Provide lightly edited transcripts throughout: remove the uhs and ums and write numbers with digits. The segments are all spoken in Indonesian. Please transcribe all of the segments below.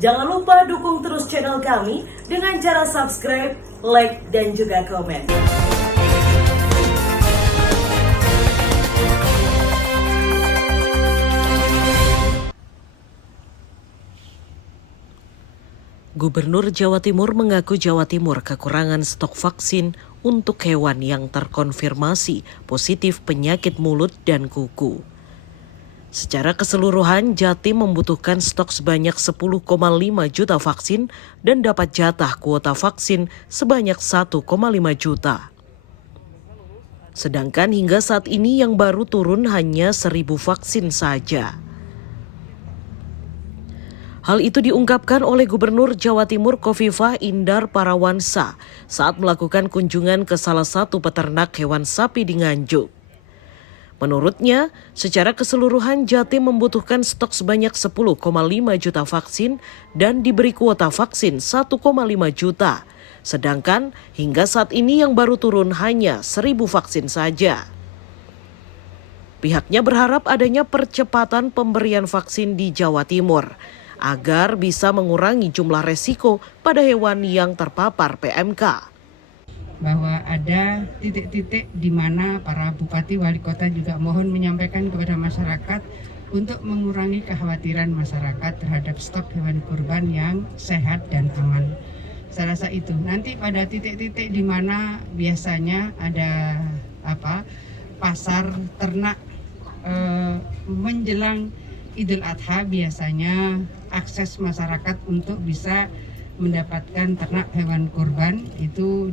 Jangan lupa dukung terus channel kami dengan cara subscribe, like, dan juga komen. Gubernur Jawa Timur mengaku Jawa Timur kekurangan stok vaksin untuk hewan yang terkonfirmasi positif penyakit mulut dan kuku. Secara keseluruhan, Jatim membutuhkan stok sebanyak 10,5 juta vaksin dan dapat jatah kuota vaksin sebanyak 1,5 juta. Sedangkan hingga saat ini yang baru turun hanya 1.000 vaksin saja. Hal itu diungkapkan oleh Gubernur Jawa Timur Khofifah Indar Parawansa saat melakukan kunjungan ke salah satu peternak hewan sapi di Nganjuk. Menurutnya, secara keseluruhan Jatim membutuhkan stok sebanyak 10,5 juta vaksin dan diberi kuota vaksin 1,5 juta. Sedangkan hingga saat ini yang baru turun hanya 1.000 vaksin saja. Pihaknya berharap adanya percepatan pemberian vaksin di Jawa Timur agar bisa mengurangi jumlah resiko pada hewan yang terpapar PMK. Bahwa ada titik-titik di mana para bupati wali kota juga mohon menyampaikan kepada masyarakat untuk mengurangi kekhawatiran masyarakat terhadap stok hewan kurban yang sehat dan aman. Saya rasa itu nanti pada titik-titik di mana biasanya ada pasar ternak menjelang Idul Adha, biasanya akses masyarakat untuk bisa mendapatkan ternak hewan kurban itu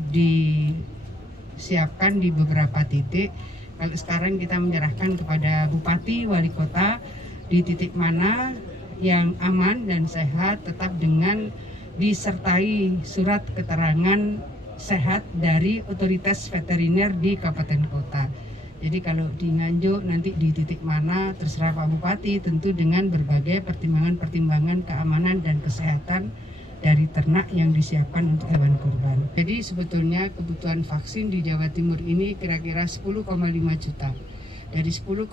disiapkan di beberapa titik. Kalau sekarang kita menyerahkan kepada bupati, wali kota di titik mana yang aman dan sehat, tetap dengan disertai surat keterangan sehat dari otoritas veteriner di kabupaten kota. Jadi kalau di Nganjuk nanti di titik mana terserah Pak Bupati, tentu dengan berbagai pertimbangan-pertimbangan keamanan dan kesehatan dari ternak yang disiapkan untuk hewan kurban. Jadi sebetulnya kebutuhan vaksin di Jawa Timur ini kira-kira 10,5 juta. Dari 10,5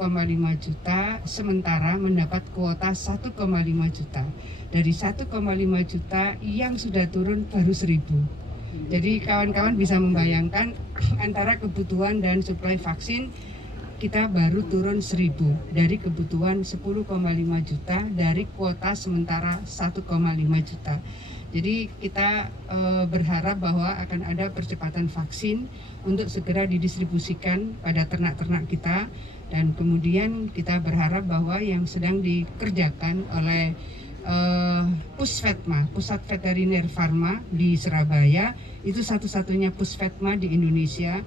juta sementara mendapat kuota 1,5 juta. Dari 1,5 juta yang sudah turun baru 1.000. Jadi kawan-kawan bisa membayangkan antara kebutuhan dan suplai vaksin kita baru turun 1.000 dari kebutuhan 10,5 juta dari kuota sementara 1,5 juta. Jadi kita berharap bahwa akan ada percepatan vaksin untuk segera didistribusikan pada ternak-ternak kita, dan kemudian kita berharap bahwa yang sedang dikerjakan oleh Pusvetma, Pusat Veteriner Farma di Surabaya, itu satu-satunya Pusvetma di Indonesia.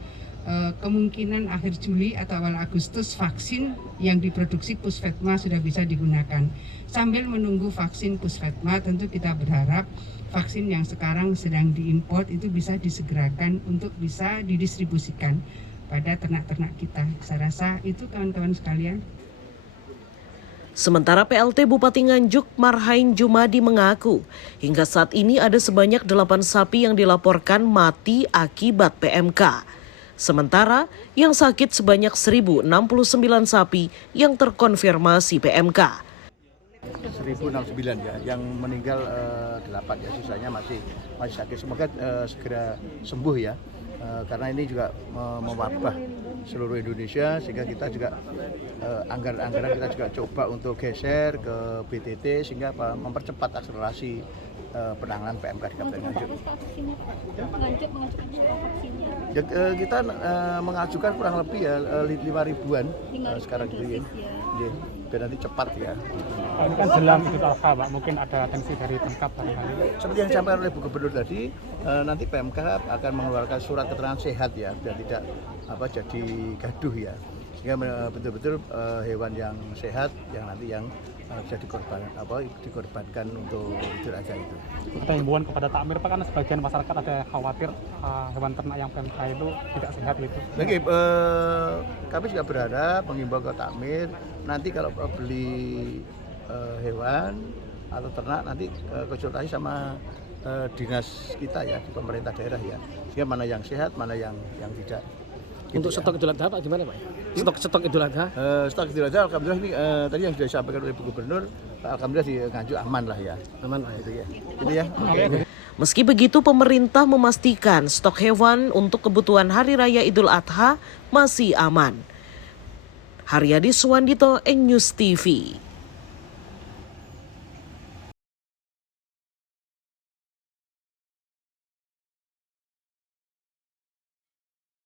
Kemungkinan akhir Juli atau awal Agustus vaksin yang diproduksi Pusvetma sudah bisa digunakan. Sambil menunggu vaksin Pusvetma, tentu kita berharap vaksin yang sekarang sedang diimpor itu bisa disegerakan untuk bisa didistribusikan pada ternak-ternak kita. Saya rasa itu kawan-kawan sekalian. Sementara PLT Bupati Nganjuk Marhain Jumadi mengaku hingga saat ini ada sebanyak 8 sapi yang dilaporkan mati akibat PMK. Sementara yang sakit sebanyak 1.069 sapi yang terkonfirmasi PMK. 1.069 ya, yang meninggal 8 ya, sisanya masih sakit. Semoga segera sembuh ya, karena ini juga mewabah seluruh Indonesia, sehingga kita juga anggaran kita juga coba untuk geser ke BTT sehingga mempercepat akselerasi penanganan PMK di Kabupaten Nganjuk. Ya, kita mengajukan kurang lebih ya 5.000-an sekarang gitu ya. Biar nanti cepat ya. Ini kan jelang Idul Adha, Pak. Mungkin ada atensi dari Pemkab barangkali. Seperti yang disampaikan oleh Bu Gubernur tadi, nanti PMK akan mengeluarkan surat keterangan sehat ya, biar tidak jadi gaduh ya. Sehingga betul-betul hewan yang sehat yang nanti yang bisa dikorbankan untuk Idul Adha itu. Ada himbauan kepada takmir, Pak, karena sebagian masyarakat ada khawatir hewan ternak yang PMK itu tidak sehat gitu. Oke, kami juga berharap mengimbau ke takmir, nanti kalau beli hewan atau ternak nanti konsultasi sama dinas kita ya, di pemerintah daerah ya, sehingga mana yang sehat, mana yang tidak. Gitu Untuk ya. stok Idul Adha Pak gimana Pak? Stok Idul Adha? Stok Idul Adha alhamdulillah ini tadi yang sudah disampaikan oleh Bu Gubernur, alhamdulillah di Nganjuk aman lah ya. Aman Pak. Gitu ya. Gitu ya. Oke. Meski begitu, pemerintah memastikan stok hewan untuk kebutuhan Hari Raya Idul Adha masih aman. Haryadi Suwandito, Eng News TV.